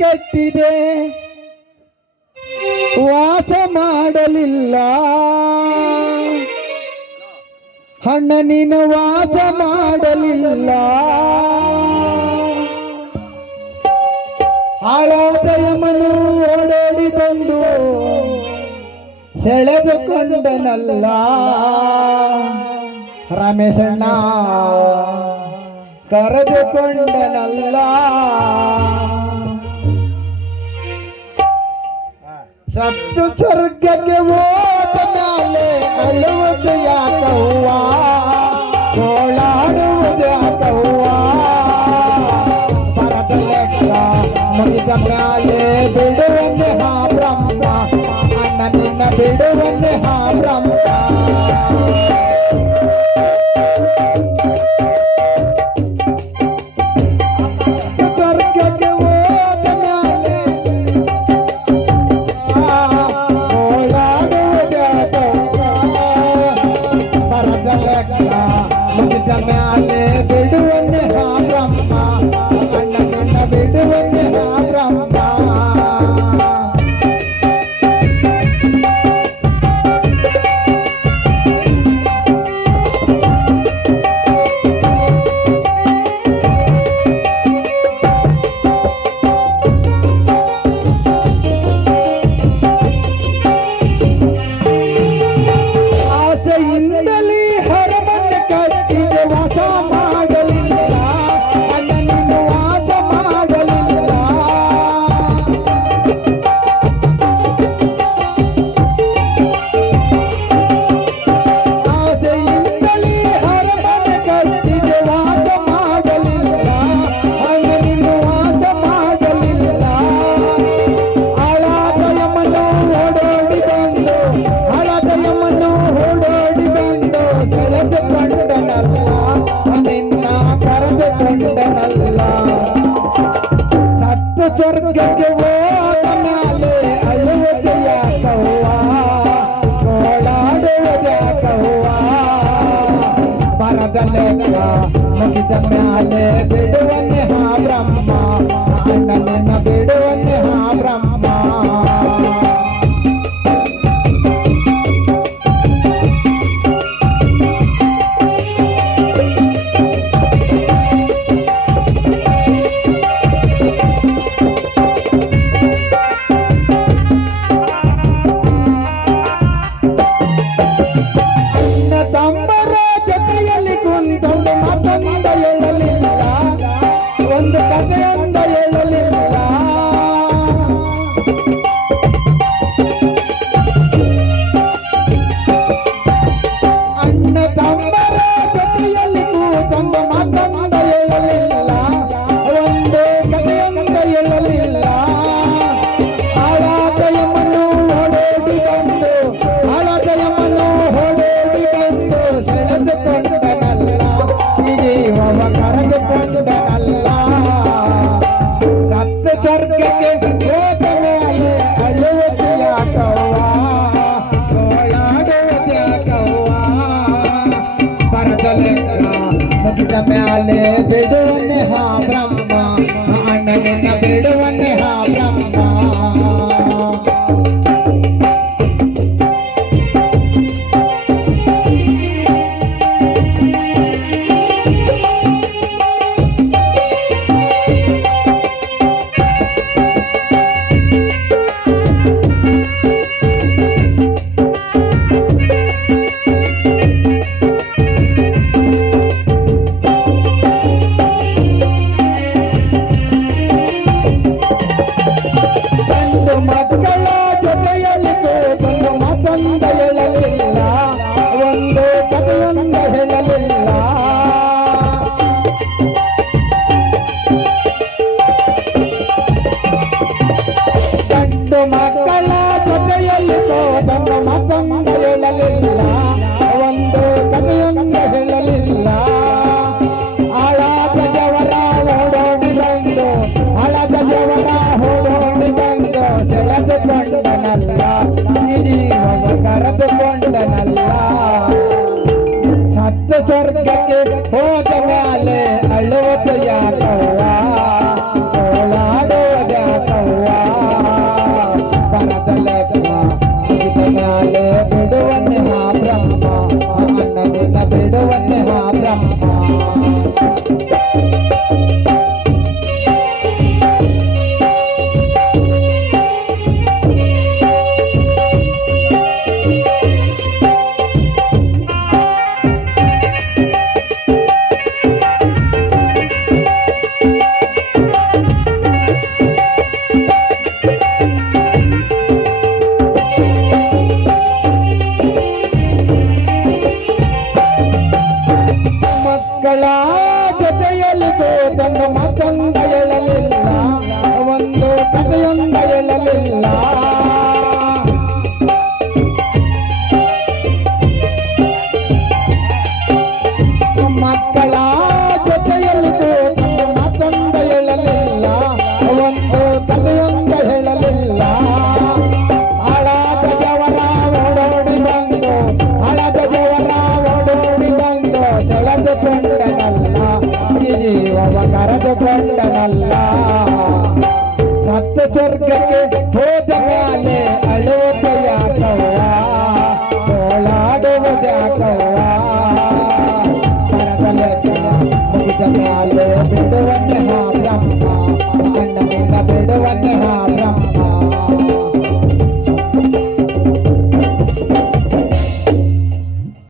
ಕಟ್ಟಿದೆ ವಾಸ ಮಾಡಲಿಲ್ಲ ಹಣ್ಣ ನೀನು ವಾಸ ಮಾಡಲಿಲ್ಲ ಹಾಳಾದ ಯಮನು ಓಡೋಡಿ ಬಂದು ಸೆಳೆದುಕೊಂಡನಲ್ಲ ರಮೇಶಣ್ಣ ಕರೆದುಕೊಂಡನಲ್ಲ ಸತ್ತು ಸ್ವರ್ಗಕ್ಕೆ ಹೋದ ಮೇಲೆ ಅಳುವುದು ಯಾಕವ್ವ ಗೋಳಾಡುವುದು ಯಾಕವ್ವ ಬರದ ಲೆಕ್ಕ ಮುಗಿದ ಮ್ಯಾಲೆ ಬಿಡುವನ್ನೇ ಹಾ ಬ್ರಹ್ಮ ಅಣ್ಣ ನಿನ್ನ ಬಿಡುವನ್ನೇ ಹಾ ಬ್ರಹ್ಮ ಮುಗಿದ ಮ್ಯಾಲೆ ಬಿಡುವನ್ನೇ ಹಾ ಬ್ರಹ್ಮ ಅಣ್ಣ ನಿನ್ನ ಬಿಡುವನ್ನೇ ಹಾ ಬ್ರಹ್ಮ ಆಸೆಯಿಂದಲೇ ಹರಮನೆ ಕಟ್ಟಿದೆ ವಾಸ ಮಾಡಲಿಲ್ಲ ಅಣ್ಣ ನೀನು ವಾಸ ಮಾಡಲಿಲ್ಲ ಆಸೆಯಿಂದಲೇ ಹರಮನೆ ಕಟ್ಟಿದೆ ವಾಸ ಮಾಡಲಿಲ್ಲ ಅಣ್ಣ ನೀನು ವಾಸ ಮಾಡಲಿಲ್ಲ ಹಾಳಾದ ಯಮನು ಓಡೋಡಿ ಬಂದು ಹಾಳಾದ ಯಮನು ಓಡೋಡಿ ಬಂದು ಸೆಳೆದುಕೊಂಡನಲ್ಲ ನಿನ್ನ ಕರೆದುಕೊಂಡನಲ್ಲ ಸತ್ತು ಸ್ವರ್ಗಕ್ಕೆ ಹೋದ ಮೇಲೆ ಅಳುವುದು ಯಾಕವ್ವ ಗೋಳಾಡುವುದು ಯಾಕವ್ವ ಬರದ ಲೆಕ್ಕ ಮುಗಿದ ಮ್ಯಾಲೆ ಬಿಡುವನ್ನೇ ಹಾ ಬ್ರಹ್ಮ ಅಣ್ಣ ನಿನ್ನ ಬಿಡುವನ್ನೇ ಹಾ ಬ್ರಹ್ಮ ಅಣ್ಣ ತಮ್ಮರ ಜೊತೆಯಲ್ಲಿ ಕುಂತೊಂದು ಮಾತೊಂದ ಹೇಳಲಿಲ್ಲ ಒಂದು ಕಥೆಯೊಂದ ಹೇಳಲಿಲ್ಲ ಅಣ್ಣ ತಮ್ಮರ ಜೊತೆಯಲ್ಲಿ ಕೂತೊಂದು ಮಾತೊಂದ ಹೇಳಲಿಲ್ಲ ಒಂದು ಕಥೆಯೊಂದ ಹೇಳಲಿಲ್ಲ ಹಾಳಾದ ಯಮನು ಓಡೋಡಿ ಬಂದು ಹಾಳಾದ ಯಮನು ಓಡೋಡಿ ಬಂದು ಸೆಳೆದುಕೊಂಡನಲ್ಲ ಈ ಜೀವವ ಕರೆದುಕೊಂಡನಲ್ಲ ಸತ್ತು ಸ್ವರ್ಗಕ್ಕೆ ಹೋದ ಮೇಲೆ ಅಳುವುದು ಯಾಕವ್ವ ಗೋಳಾಡುವುದು ಯಾಕವ್ವ ಬರದ ಲೆಕ್ಕ ಮುಗಿದ ಮ್ಯಾಲೆ ಬಿಡುವನ್ನೇ ಹಾ ಬ್ರಹ್ಮ ಅಣ್ಣ ನಿನ್ನ ಬಿಡುವನ್ನೇ ಹಾ ಬ್ರಹ್ಮ ಒಂದು ಕಥೆಯೊಂದು ಹೇಳಲಿಲ್ಲ. ಹಳದ ದೇವರ ಓಡೋಡಿ ಬಂದು ಹಳದ ದೇವರ ಓಡೋಡಿ ಬಂದು ಸೆಳೆದುಕೊಂಡನಲ್ಲ, ಈ ಜೀವವ ಕರೆದುಕೊಂಡನಲ್ಲ.